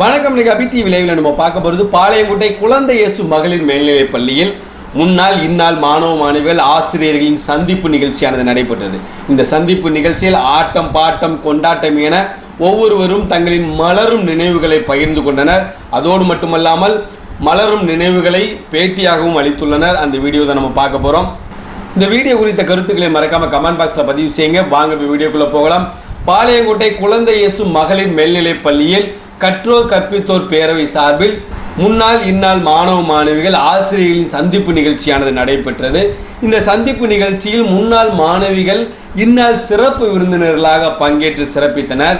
வணக்கம் நிகாபி டிவி லைவ்ல நம்ம பார்க்க போகிறது பாளையங்கோட்டை குழந்தை இயேசு மகளிர் மேல்நிலைப் பள்ளியில் முன்னாள் இந்நாள் மாணவ மாணவிகள் ஆசிரியர்களின் சந்திப்பு நிகழ்ச்சியானது நடைபெற்றது. இந்த சந்திப்பு நிகழ்ச்சியில் ஆட்டம் பாட்டம் கொண்டாட்டம் என ஒவ்வொருவரும் தங்களின் மலரும் நினைவுகளை பகிர்ந்து கொண்டனர். அதோடு மட்டுமல்லாமல் மலரும் நினைவுகளை பேட்டியாகவும் அளித்துள்ளனர். அந்த வீடியோ தான் நம்ம பார்க்க போகிறோம் இந்த வீடியோ குறித்த கருத்துக்களை மறக்காம கமெண்ட் பாக்ஸில் பதிவு செய்யுங்க. வாங்க இப்போ வீடியோக்குள்ளே போகலாம். பாளையங்கோட்டை குழந்தை இயேசு மகளிர் மேல்நிலைப் பள்ளியில் கற்றோர் கற்பித்தோர் பேரவை சார்பில் முன்னாள் இந்நாள் மாணவ மாணவிகள் ஆசிரியர்களின் சந்திப்பு நிகழ்ச்சியானது நடைபெற்றது. இந்த சந்திப்பு நிகழ்ச்சியில் முன்னாள் மாணவிகள் இந்நாள் சிறப்பு விருந்தினர்களாக பங்கேற்று சிறப்பித்தனர்.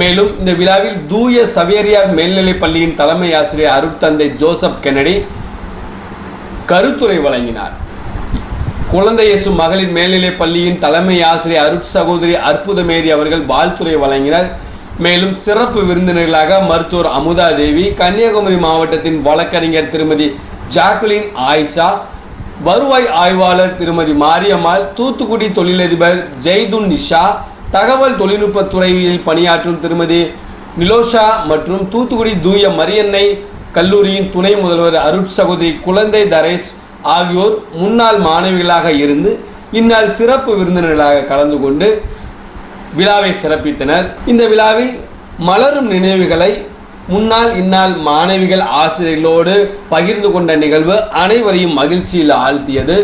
மேலும் இந்த விழாவில் தூய சவேரியார் மேல்நிலைப் பள்ளியின் தலைமை ஆசிரியர் அருட்தந்தை ஜோசப் கென்னடி கருத்துரை வழங்கினார். குழந்தை இயேசு மகளிர் மேல்நிலைப் பள்ளியின் தலைமை ஆசிரியர் அருட் சகோதரி அற்புதமேரி அவர்கள் வாழ்த்துரை வழங்கினர். மேலும் சிறப்பு விருந்தினர்களாக மருத்துவர் அமுதா தேவி கன்னியாகுமரி மாவட்டத்தின் வழக்கறிஞர் திருமதி ஜாக்குலின் ஆயிஷா வருவாய் ஆய்வாளர் திருமதி மாரியம்மாள் தூத்துக்குடி தொழிலதிபர் ஜெய்துன் நிஷா தகவல் தொழில்நுட்பத் துறையில் பணியாற்றும் திருமதி நிலோஷா மற்றும் தூத்துக்குடி தூய மரியன்னை கல்லூரியின் துணை முதல்வர் அருட் சகோதரி குழந்தை தரேஷ் ஆகியோர் முன்னாள் மாணவிகளாக இருந்து இந்நாள் சிறப்பு விருந்தினர்களாக கலந்து கொண்டு விழாவை சிறப்பித்தனர். இந்த விழாவில் மலரும் நினைவுகளை முன்னாள் இந்நாள் மாணவிகள் ஆசிரியர்களோடு பகிர்ந்து கொண்ட நிகழ்வு அனைவரையும் மகிழ்ச்சியில் ஆழ்த்தியது.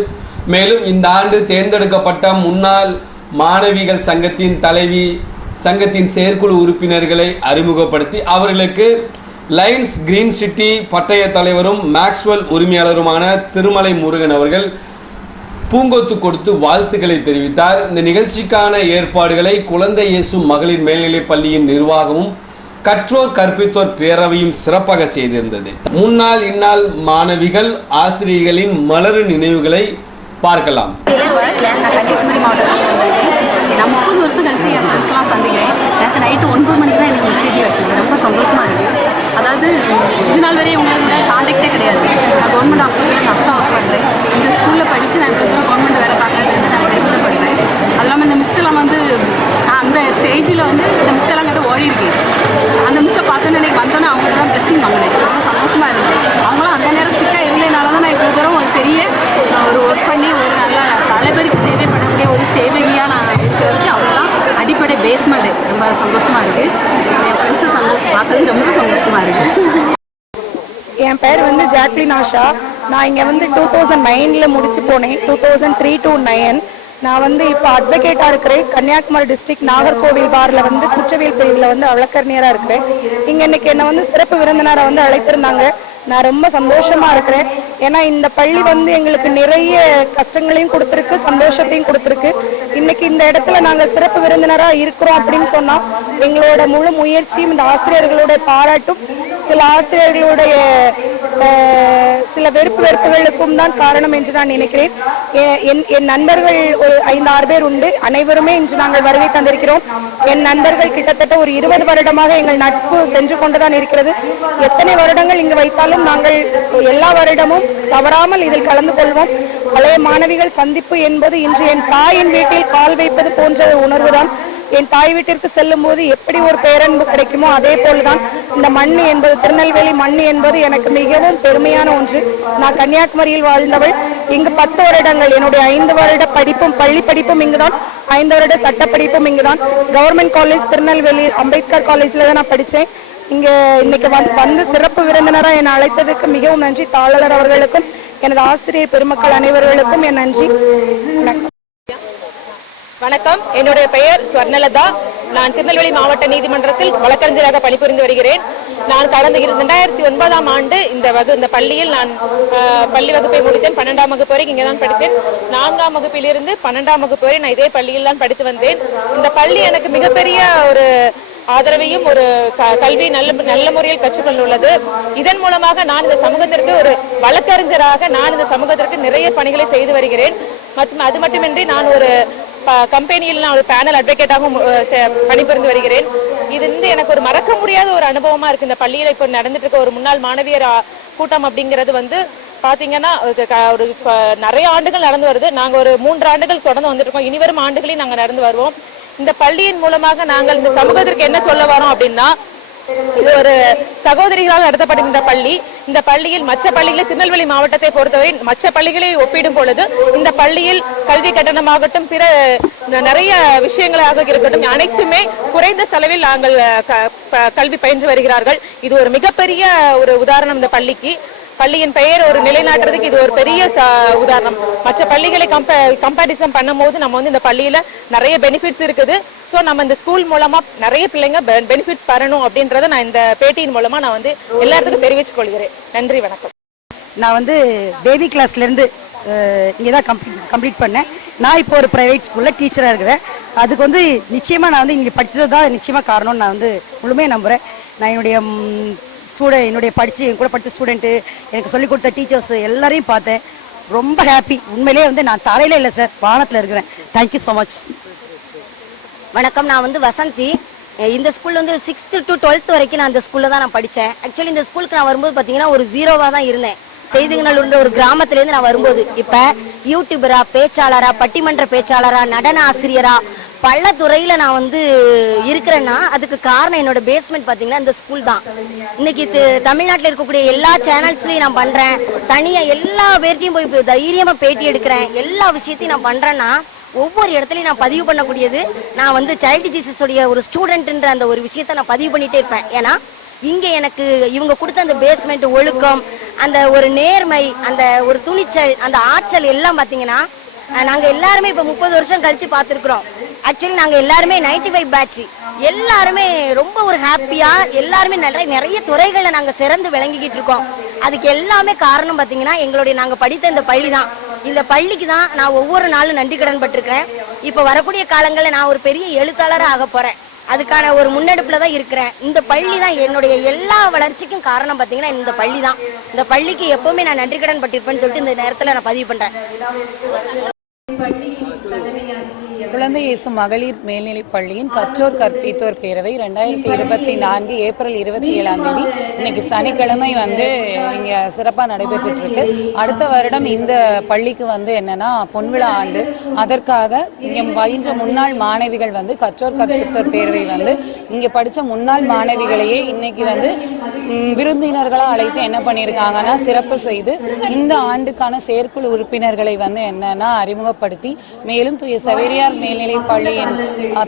மேலும் இந்த ஆண்டு தேர்ந்தெடுக்கப்பட்ட முன்னாள் மாணவிகள் சங்கத்தின் தலைவி சங்கத்தின் செயற்குழு உறுப்பினர்களை அறிமுகப்படுத்தி அவர்களுக்கு லைன்ஸ் கிரீன் சிட்டி பட்டய தலைவரும் மேக்ஸ்வெல் உரிமையாளருமான திருமலை முருகன் அவர்கள் பூங்கொத்து கொடுத்து வாழ்த்துக்களை தெரிவித்தார். இந்த நிகழ்ச்சிக்கான ஏற்பாடுகளை குழந்தை இயேசு மகளிர் மேல்நிலைப் பள்ளியின் நிர்வாகமும் கற்றோர் கற்பித்தோர் பேரவையும் சிறப்பாக செய்திருந்தது. முன்னாள் இந்நாள் மாணவிகள் ஆசிரியர்களின் மலரு நினைவுகளை பார்க்கலாம் நான் கன்னியாகுமரி மாவட்டம் நான் முப்பது வருஷம் கழிச்சு என் ஃப்ரெண்ட்ஸ்லாம் சந்திக்கிறேன். நேற்று நைட்டு ஒன்பது மணிக்கு தான் எனக்கு மெசேஜ் வச்சுருந்தேன் ரொம்ப சந்தோஷமாக இருக்குது அதாவது இது நாள் வரையும் உங்களோட காண்டாக்டே கிடையாது. நான் கவர்மெண்ட் ஹாஸ்பிட்டலில் நர்ஸாக ஒர்க் பண்ணுறேன் இந்த ஸ்கூலில் படி ஆஷா. நான் இங்கே வந்து டூ தௌசண்ட் நைனில் முடிச்சு போனேன். Two thousand three to nine நான் வந்து இப்போ அட்வொகேட்டாக இருக்கிறேன். கன்னியாகுமரி டிஸ்ட்ரிக்ட் நாகர்கோவில் பாரில் வந்து குற்றவியல் பிரிவில் வந்து வழக்கறிஞராக இருக்கிறேன். இங்கே இன்னைக்கு என்னை வந்து சிறப்பு விருந்தினரை வந்து அழைத்திருந்தாங்க. நான் ரொம்ப சந்தோஷமா இருக்கிறேன். ஏன்னா இந்த பள்ளி வந்து எங்களுக்கு நிறைய கஷ்டங்களையும் கொடுத்துருக்கு சந்தோஷத்தையும் கொடுத்துருக்கு. இன்னைக்கு இந்த இடத்துல நாங்க சிறப்பு விருந்தினரா இருக்கிறோம் அப்படின்னு சொன்னா எங்களோட முழு முயற்சியும் இந்த ஆசிரியர்களோட பாராட்டும். சில ஆசிரியர்களுடைய சில வெறுப்பு வெறுப்புகளுக்கும் தான் காரணம் என்று நான் நினைக்கிறேன். என் என் நண்பர்கள் ஒரு ஐந்து ஆறு பேர் உண்டு. அனைவருமே இன்று நாங்கள் வருகை தந்திருக்கிறோம். என் நண்பர்கள் கிட்டத்தட்ட ஒரு இருபது வருடமாக எங்கள் நட்பு சென்று கொண்டுதான் இருக்கிறது. எத்தனை வருடங்கள் இங்கு வைத்தாலும் நாங்கள் எல்லா வருடமும் தவறாமல் இதில் கலந்து கொள்வோம். பழைய மாணவிகள் சந்திப்பு என்பது இன்று என் தாயின் வீட்டில் கால் வைப்பது போன்ற உணர்வுதான். என் தாய் வீட்டிற்கு செல்லும் போது எப்படி ஒரு பேரன்பு கிடைக்குமோ அதே போல்தான். இந்த மண் என்பது திருநெல்வேலி மண் என்பது எனக்கு மிகவும் பெருமையான ஒன்று. நான் கன்னியாகுமரியில் வாழ்ந்தவள். இங்கு பத்து வருடங்கள் என்னுடைய ஐந்து வருட படிப்பும் பள்ளி படிப்பும் இங்குதான். ஐந்து வருட சட்ட படிப்பும் இங்குதான். கவர்மெண்ட் காலேஜ் திருநெல்வேலி அம்பேத்கர் காலேஜ்ல தான் நான் படித்தேன். இங்க இன்னைக்கு வந்து வந்து சிறப்பு விருந்தினராக என்னை அழைத்ததுக்கு மிகவும் நன்றி. தாளர் அவர்களுக்கும் எனது ஆசிரியர் பெருமக்கள் அனைவர்களுக்கும் என் நன்றி. வணக்கம். என்னுடைய பெயர் ஸ்வர்ணலதா. நான் திருநெல்வேலி மாவட்ட நீதிமன்றத்தில் வழக்கறிஞராக பணிபுரிந்து வருகிறேன். நான் கடந்த இரண்டாயிரத்தி ஒன்பதாம் ஆண்டு இந்த வகு இந்த பள்ளியில் நான் பள்ளி வகுப்பை முடித்தேன். பன்னெண்டாம் வகுப்பு வரை இங்கே தான் படித்தேன். நான்காம் வகுப்பிலிருந்து பன்னெண்டாம் வகுப்பு வரை நான் இதே பள்ளியில் தான் படித்து வந்தேன். இந்த பள்ளி எனக்கு மிகப்பெரிய ஒரு ஆதரவையும் ஒரு க- கல்வி நல்ல நல்ல முறையில் கற்றுக்கொண்டுள்ளது இதன் மூலமாக நான் இந்த சமூகத்திற்கு ஒரு வழக்கறிஞராக நான் இந்த சமூகத்திற்கு நிறைய பணிகளை செய்து வருகிறேன். மற்றும் அது மட்டுமின்றி நான் ஒரு கம்பெனியில் நான் ஒரு பேனல் அட்வொகேட்டாகவும் பணிபுரிந்து வருகிறேன். இது வந்து எனக்கு ஒரு மறக்க முடியாத ஒரு அனுபவமா இருக்கு. இந்த பள்ளியில இப்போ நடந்துட்டு இருக்க ஒரு முன்னாள் மாணவியர் கூட்டம் அப்படிங்கிறது வந்து பாத்தீங்கன்னா ஒரு நிறைய ஆண்டுகள் நடந்து வருது. நாங்க ஒரு மூன்று ஆண்டுகள் தொடர்ந்து வந்துட்டு இனிவரும் ஆண்டுகளையும் நாங்க நடந்து வருவோம். இந்த பள்ளியின் மூலமாக நாங்கள் இந்த சமூகத்திற்கு என்ன சொல்ல வரோம் அப்படின்னா இது ஒரு சகோதரிகளால் நடத்தப்படுகின்ற பள்ளி. இந்த பள்ளியில் மற்ற பள்ளிகளில் திருநெல்வேலி மாவட்டத்தை பொறுத்தவரை மற்ற பள்ளிகளை ஒப்பிடும் பொழுது இந்த பள்ளியில் கல்வி கட்டணமாகட்டும் பிற நிறைய விஷயங்களாக இருக்கட்டும் அனைத்துமே குறைந்த செலவில் நாங்கள் க- கல்வி பயின்று வருகிறார்கள். இது ஒரு மிகப்பெரிய ஒரு உதாரணம் இந்த பள்ளிக்கு. பள்ளியின் பெயர் ஒரு நிலைநாட்டுறதுக்கு இது ஒரு பெரிய உதாரணம். மற்ற பள்ளிகளை கம்ப கம்பேரிசன் பண்ணும்போது நம்ம வந்து இந்த பள்ளியில நிறைய பெனிஃபிட்ஸ் இருக்குது. ஸோ நம்ம இந்த ஸ்கூல் மூலமாக நிறைய பிள்ளைங்க பெனிஃபிட்ஸ் பெறணும் அப்படின்றத நான் இந்த பேட்டியின் மூலமாக நான் வந்து எல்லாத்துக்கும் தெரிவித்துக் கொள்கிறேன். நன்றி வணக்கம். நான் வந்து பேபி கிளாஸ்லேருந்து இங்கே தான் கம்ப்ளீட் கம்ப்ளீட் பண்ணேன். நான் இப்போ ஒரு ப்ரைவேட் ஸ்கூலில் டீச்சராக இருக்கிறேன். அதுக்கு வந்து நிச்சயமாக நான் வந்து இங்கே படித்தது தான் நிச்சயமாக காரணம்னு நான் வந்து முழுமையாக நம்புகிறேன் நான் என்னுடைய ஸ்டூடெண்ட் என்னுடைய படித்து என் கூட படித்த ஸ்டூடெண்ட்டு எனக்கு சொல்லிக் கொடுத்த டீச்சர்ஸ் எல்லாரையும் பார்த்தேன். ரொம்ப ஹாப்பி உண்மையிலே வந்து நான் தலையில இல்லை சார் வானத்தில் இருக்கிறேன். தேங்க்யூ ஸோ மச் வணக்கம். நான் வந்து வசந்தி. இந்த ஸ்கூல்ல வந்து சிக்ஸ்த்து டு டுவெல்த் வரைக்கும் நான் இந்த ஸ்கூல்ல தான் நான் படித்தேன் ஆக்சுவலி இந்த ஸ்கூலுக்கு நான் வரும்போது பார்த்தீங்கன்னா ஒரு ஜீரோவாக தான் இருந்தேன். செய்திகநல்லூர்ன்ற ஒரு கிராமத்துலேருந்து நான் வரும்போது. இப்போ யூடியூபரா பேச்சாளரா பட்டிமன்ற பேச்சாளரா நடன ஆசிரியரா பள்ளத்துறையில் நான் வந்து இருக்கிறேன்னா அதுக்கு காரணம் என்னோட பேஸ்மெண்ட் பார்த்தீங்கன்னா இந்த ஸ்கூல் தான். இன்னைக்கு தமிழ்நாட்டில் இருக்கக்கூடிய எல்லா சேனல்ஸ்லையும் நான் பண்ணுறேன் தனியாக எல்லா பேர்ட்டையும் போய் தைரியமாக பேட்டி எடுக்கிறேன். எல்லா விஷயத்தையும் நான் பண்ணுறேன்னா ஒவ்வொரு இடத்துலையும் நான் பதிவு பண்ணக்கூடியது நான் வந்து சைல்டு ஜீசஸ் உடைய ஒரு ஸ்டூடெண்ட்ன்ற அந்த ஒரு விஷயத்த நான் பதிவு பண்ணிகிட்டே இருப்பேன். ஏன்னா இங்கே எனக்கு இவங்க கொடுத்த அந்த பேஸ்மெண்ட் ஒழுக்கம் அந்த ஒரு நேர்மை அந்த ஒரு துணிச்சல் அந்த ஆற்றல் எல்லாம் பார்த்தீங்கன்னா நாங்கள் எல்லாருமே இப்போ முப்பது வருஷம் கழித்து பார்த்துருக்குறோம். ஆக்சுவலி நாங்கள் எல்லாருமே நைன்டி ஃபைவ் பேட்ச் எல்லாருமே ரொம்ப ஒரு ஹாப்பியாக எல்லாருமே நிறைய நிறைய துறைகளில் நாங்கள் சிறந்து விளங்கிக்கிட்டு இருக்கோம். அதுக்கு எல்லாமே காரணம் பார்த்தீங்கன்னா எங்களுடைய நாங்கள் படித்த இந்த பள்ளி தான். இந்த பள்ளிக்கு தான் நான் ஒவ்வொரு நாளும் நன்றி கடன் பட்டிருக்கிறேன். இப்போ வரக்கூடிய காலங்களில் நான் ஒரு பெரிய எழுத்தாளராக ஆக போகிறேன் அதுக்கான ஒரு முன்னெடுப்புல தான் இருக்கிறேன். இந்த பள்ளி தான் என்னுடைய எல்லா வளர்ச்சிக்கும் காரணம் பார்த்தீங்கன்னா இந்த பள்ளி தான். இந்த பள்ளிக்கு எப்பவுமே நான் நன்றி கடன் பட்டிருப்பேன்னு சொல்லிட்டு இந்த நேரத்தில் நான் பதிவு பண்ணுறேன் குழந்தை இயேசு மகளிர் மேல்நிலைப் பள்ளியின் கற்றோர் கற்பித்தோர் பேரவை ரெண்டாயிரத்தி இருபத்தி நான்கு ஏப்ரல் இருபத்தி ஏழாம் தேதி இன்னைக்கு சனிக்கிழமை வந்து இங்கே சிறப்பாக நடைபெற்றுட்டு இருக்கு அடுத்த வருடம் இந்த பள்ளிக்கு வந்து என்னன்னா பொன்விழா ஆண்டு. அதற்காக இங்கே பயின்ற முன்னாள் மாணவிகள் வந்து கற்றோர் கற்பித்தோர் பேரவை வந்து இங்கே படித்த முன்னாள் மாணவிகளையே இன்னைக்கு வந்து விருந்தினர்களாக விருந்தினர்களா அழைத்து என்ன பண்ணியிருக்காங்கன்னா சிறப்பு செய்து இந்த ஆண்டுக்கான செயற்குழு உறுப்பினர்களை வந்து என்னன்னா அறிமுகப்படுத்தி மேலும் தூய சவேரியார் மே மேல்நிலைப் பள்ளியின்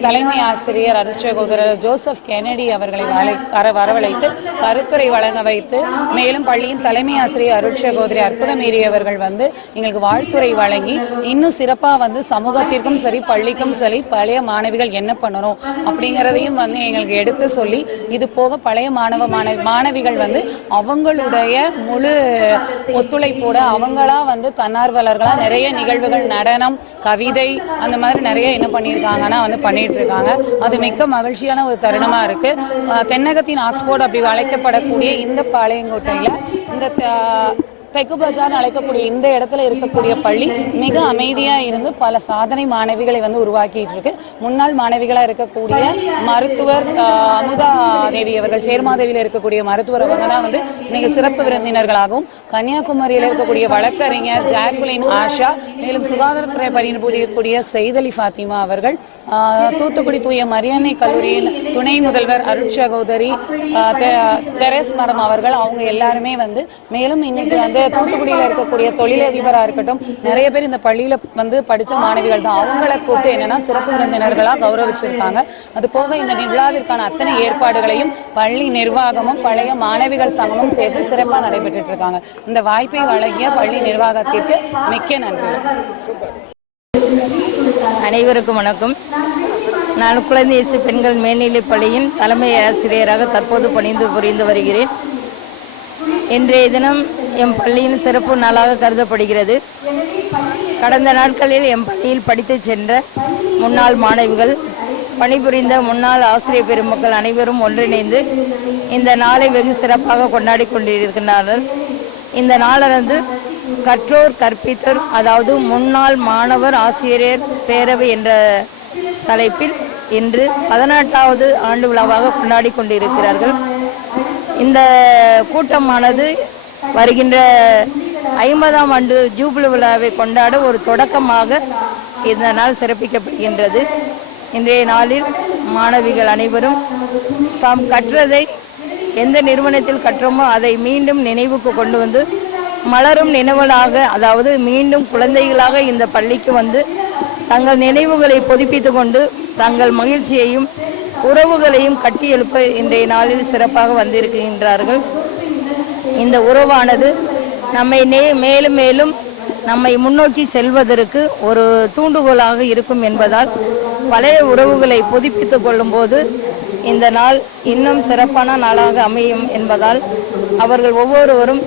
தலைமை ஆசிரியர் அருட்சகோதரர் ஜோசப் கெனடி அவர்களை வலை- வர- வரவழைத்து கருத்துரை வழங்க வைத்து மேலும் பள்ளியின் தலைமை ஆசிரியர் அருட்சகோதரி அற்புதமேரி அவர்கள் வந்து எங்களுக்கு வாழ்த்துரை வழங்கி இன்னும் சிறப்பாக வந்து சமூகத்திற்கும் சரி பள்ளிக்கும் சரி பழைய மாணவிகள் என்ன பண்ணணும் அப்படிங்கிறதையும் வந்து எங்களுக்கு எடுத்து சொல்லி இது போக பழைய மாணவ மாணவி மாணவிகள் வந்து அவங்களுடைய முழு ஒத்துழைப்போட அவங்களா வந்து தன்னார்வலர்களாக நிறைய நிகழ்வுகள் நடனம் கவிதை அந்த மாதிரி நிறைய என்ன பண்ணியிருக்காங்கன்னா வந்து பண்ணிட்டு இருக்காங்க அது மிக்க மகிழ்ச்சியான ஒரு தருணமாக இருக்கு. தென்னகத்தின் ஆக்ஸ்போர்ட் அப்படி அழைக்கப்படக்கூடிய இந்த பாளையங்கோட்டையில் இந்த த- தெற்கு பஜார்னு அழைக்கக்கூடிய இந்த இடத்துல இருக்கக்கூடிய பள்ளி மிக அமைதியா இருந்து பல சாதனை மாணவிகளை வந்து உருவாக்கிட்டு இருக்கு முன்னாள் மாணவிகளா இருக்கக்கூடிய மருத்துவர் அமுதா தேவி அவர்கள் சேர்மாதேவியில் இருக்கக்கூடிய மருத்துவர் அவங்க தான் வந்து மிக சிறப்பு விருந்தினர்களாகவும் கன்னியாகுமரியில் இருக்கக்கூடிய வழக்கறிஞர் ஜாக்குலின் ஆஷா மேலும் சுகாதாரத்துறை பணிபுரியக்கூடிய செய்தலி ஃபாத்திமா அவர்கள் தூத்துக்குடி தூய மரியாதை கல்லூரியின் துணை முதல்வர் அருட் சகோதரி தெரேஸ் மேடம் அவர்கள் அவங்க எல்லாருமே வந்து மேலும் இன்னைக்கு வந்து தூத்துக்குடியில் இருக்கக்கூடிய தொழிலதிபராக இருக்கட்டும் நிறைய பேர் இந்த பள்ளியில் வந்து படித்த மாணவிகள் தான். அவங்கள கூப்பிட்டு என்னன்னா சிறப்பு விருந்தினர்களாக கௌரவிச்சிருக்காங்க. அது போக இந்த விழாவிற்கான அத்தனை ஏற்பாடுகளையும் பள்ளி நிர்வாகமும் பழைய மாணவிகள் சங்கமும் சேர்த்து சிறப்பாக நடைபெற்று இருக்காங்க இந்த வாய்ப்பை வழங்கிய பள்ளி நிர்வாகத்திற்கு மிக்க நன்றி. அனைவருக்கும் வணக்கம். நான் குழந்தை இயேசு பெண்கள் மேல்நிலைப் பள்ளியின் தலைமை ஆசிரியராக தற்போது பணிந்து புரிந்து வருகிறேன். இன்றைய தினம் எம் பள்ளியின் சிறப்பு நாளாக கருதப்படுகிறது. கடந்த நாட்களில் எம் பள்ளியில் படித்து சென்ற முன்னாள் மாணவிகள் பணிபுரிந்த முன்னாள் ஆசிரியர் பெருமக்கள் அனைவரும் ஒன்றிணைந்து இந்த நாளை வெகு சிறப்பாக கொண்டாடி கொண்டிருக்கிறார்கள். இந்த நாளானது கற்றோர் கற்பித்தோர் அதாவது முன்னாள் மாணவர் ஆசிரியர் பேரவை என்ற தலைப்பில் இன்று பதினெட்டாவது ஆண்டு விழாவாக கொண்டாடி கொண்டிருக்கிறார்கள். இந்த கூட்டமானது வருகின்ற ஐம்பதாம் ஆண்டு ஜூபிலி விழாவை கொண்டாட ஒரு தொடக்கமாக இந்த நாள் சிறப்பிக்கப்படுகின்றது. இன்றைய நாளில் மாணவிகள் அனைவரும் தாம் கற்றதை எந்த நிறுவனத்தில் கற்றோமோ அதை மீண்டும் நினைவுக்கு கொண்டு வந்து மலரும் நினைவலாக அதாவது மீண்டும் குழந்தைகளாக இந்த பள்ளிக்கு வந்து தங்கள் நினைவுகளை புதுப்பித்து கொண்டு தங்கள் மகிழ்ச்சியையும் உறவுகளையும் கட்டி எழுப்ப இன்றைய நாளில் சிறப்பாக வந்திருக்கின்றார்கள். இந்த உறவானது நம்மை மேலும் மேலும் நம்மை முன்னோக்கி செல்வதற்கு ஒரு தூண்டுகோலாக இருக்கும் என்பதால் பழைய உறவுகளை புதுப்பித்துக் கொள்ளும்போது இந்த நாள் இன்னும் சிறப்பான நாளாக அமையும் என்பதால் அவர்கள் ஒவ்வொருவரும்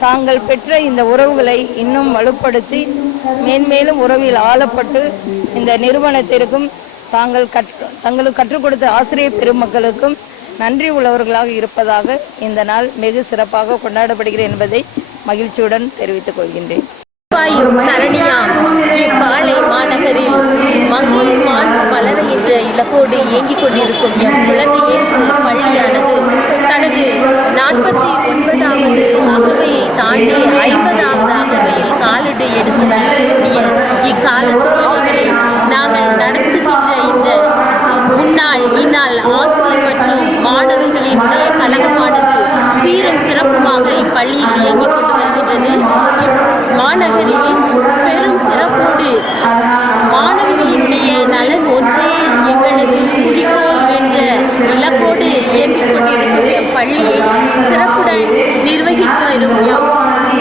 தாங்கள் பெற்ற இந்த உறவுகளை இன்னும் வலுப்படுத்தி மேன்மேலும் உறவில் ஆளப்பட்டு இந்த நிறுவனத்திற்கும் தாங்கள் கற்று தங்களுக்கு கற்றுக் கொடுத்த ஆசிரியர் பெருமக்களுக்கும் நன்றி உள்ளவர்களாக இருப்பதாக இந்த நாள் வெகு சிறப்பாக கொண்டாடப்படுகிறது என்பதை மகிழ்ச்சியுடன் தெரிவித்துக் கொள்கின்றேன். இப்பாலை மாநகரில் மங்கையின் மாண்பு மலர என்ற இலக்கோடு இயங்கிக் கொண்டிருக்கும் குழந்தை இயேசு பள்ளியானது தனது நாற்பத்தி ஒன்பதாவது அகவையை தாண்டி ஐம்பதாவது அகவையில் காலடி எடுத்து வைக்கக்கூடிய இக்கால சூழ்நிலைகளை நாங்கள் நடத்துகின்ற இந்த முன்னாள் இந்நாள் ஆசிரியர் மற்றும் மாணவர்களினுடைய கழகமானது சீரும் சிறப்புமாக இப்பள்ளியில் இயங்கிக் கொண்டு வருகின்றது மாநகரில் பெரும் சிறப்போடு மாணவிகளினுடைய நலன் ஒன்றே எங்களது குறிக்கோள் என்ற இலக்கோடு இயம்பிக் கொண்டிருக்கும் எம் பள்ளியை சிறப்புடன் நிர்வகித்து வரும் எம்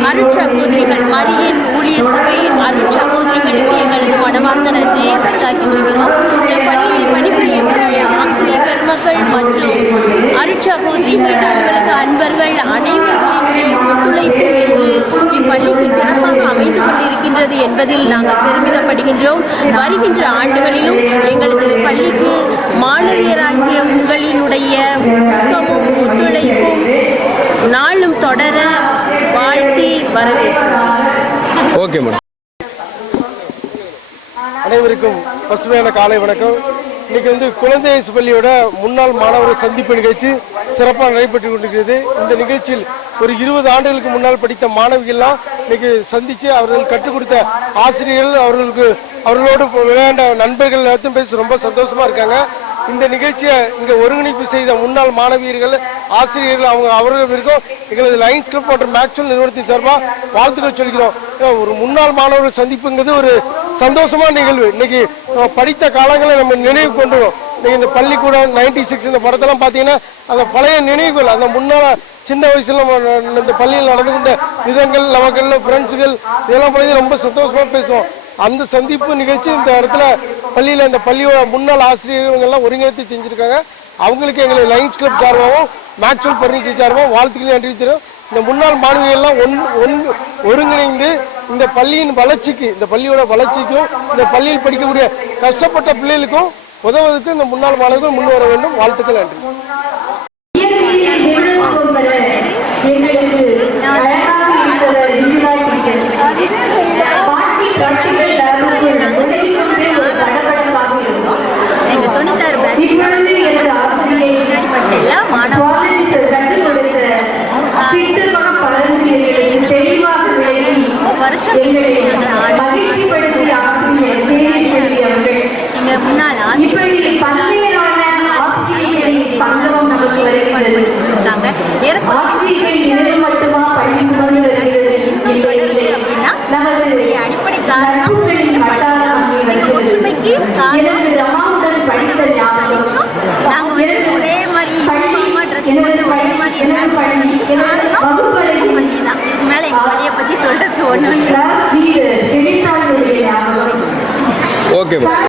அருட்சகோதரிகள் மரியன் ஊழியர் சபை அருட்சகோதரிகளுக்கு எங்களது மனமார்ந்த நன்றியை உண்டாக்கி கொள்கிறோம் எம் பள்ளியில் பணிபுரியக்கூடிய ஆசிரியர் பெருமக்கள் மற்றும். அருட்சகோதரிகள் அலுவலக அன்பர்கள் அனைவருடைய ஒத்துழைப்பு என்று இப்பள்ளிக்கு சிறப்பாக அமைந்து கொண்டிருக்கின்றது என்பதில் நாங்கள் பெருமிதப்படுகின்றோம். வருகின்ற ஆண்டுகளிலும் எங்களது பள்ளிக்கு மாணவியராகிய உங்களினுடைய ஊக்கமும் ஒத்துழைப்பும் நாளும் தொடர வாழ்த்தி வரவேற்கிறோம். Okay madam. அனைவருக்கும் பசுமையான காலை வணக்கம். இன்னைக்கு வந்து குழந்தை பள்ளியோட முன்னாள் மாணவர் சந்திப்பு நிகழ்ச்சி சிறப்பாக நடைபெற்று கொண்டிருக்கிறது. இந்த நிகழ்ச்சியில் ஒரு இருபது ஆண்டுகளுக்கு முன்னால் படித்த மாணவிகள்லாம் இன்னைக்கு சந்திச்சு அவர்கள் கற்றுக் கொடுத்த ஆசிரியர்கள் அவர்களுக்கு அவர்களோடு விளையாண்ட நண்பர்கள் எல்லாத்தையும் பேசி ரொம்ப சந்தோஷமா இருக்காங்க. இந்த நிகழ்ச்சியை இங்கே ஒருங்கிணைப்பு செய்த முன்னாள் மாணவியர்கள் ஆசிரியர்கள் அவங்க அவர்களுக்கும் எங்களது லைன்ஸ் கிளப் மற்றும் மேக்ஸ்வல் நிறுவனத்தின் சார்பாக வாழ்த்துக்கள் சொல்கிறோம். ஒரு முன்னாள் மாணவர்கள் சந்திப்புங்கிறது ஒரு சந்தோஷமான நிகழ்வு. இன்னைக்கு படித்த காலங்களை நம்ம நினைவு கொண்டு இன்னைக்கு இந்த பள்ளிக்கூடம் நைன்டி சிக்ஸ் இந்த படத்தெல்லாம் பார்த்தீங்கன்னா அந்த பழைய நினைவுகள் அந்த முன்னால் சின்ன வயசுல இந்த பள்ளியில் நடந்து கொண்ட விதங்கள் நமக்கு ஃப்ரெண்ட்ஸுகள் இதெல்லாம் பழைய ரொம்ப சந்தோஷமா பேசுவோம். அந்த சந்திப்பு நிகழ்ச்சி இந்த இடத்துல பள்ளியில் இந்த பள்ளியோட முன்னாள் ஆசிரியர்கள் எல்லாம் ஒருங்கிணைத்து செஞ்சுருக்காங்க. அவங்களுக்கு எங்களை லைன்ஸ் கிளப் சார்பாகவும் மேக்ஸ்வல் பர்னிச்சர் சார்பாகவும் வாழ்த்துக்களை நன்றி இந்த முன்னாள் மாணவிகள்லாம் ஒன் ஒன் ஒருங்கிணைந்து இந்த பள்ளியின் வளர்ச்சிக்கு இந்த பள்ளியோட வளர்ச்சிக்கும் இந்த பள்ளியில் படிக்கக்கூடிய கஷ்டப்பட்ட பிள்ளைகளுக்கும் உதவுவதற்கு இந்த முன்னாள் மாணவர்கள் முன் வர வேண்டும். வாழ்த்துக்கள் நன்றி. எங்க தொண்ணூத்தாறு பேட்ச் முன்னாடி படிச்ச எல்லா வருஷம் எங்க முன்னாள் ஆசிரியர் கொடுத்தாங்க அடிப்படை காரணம் ஒற்றுமைக்கு காரணம் கழிச்சும் நாங்க வந்து ஒரே மாதிரி யூனிஃபார்மா ட்ரெஸ் போட்டு ஒரே மாதிரி எல்லாம் பண்ணதுக்கு காரணம் இந்த பள்ளி தான் இதுக்கு மேல எங்க பள்ளியை ஒன்று சொல்றதுக்கு ஒண்ணும்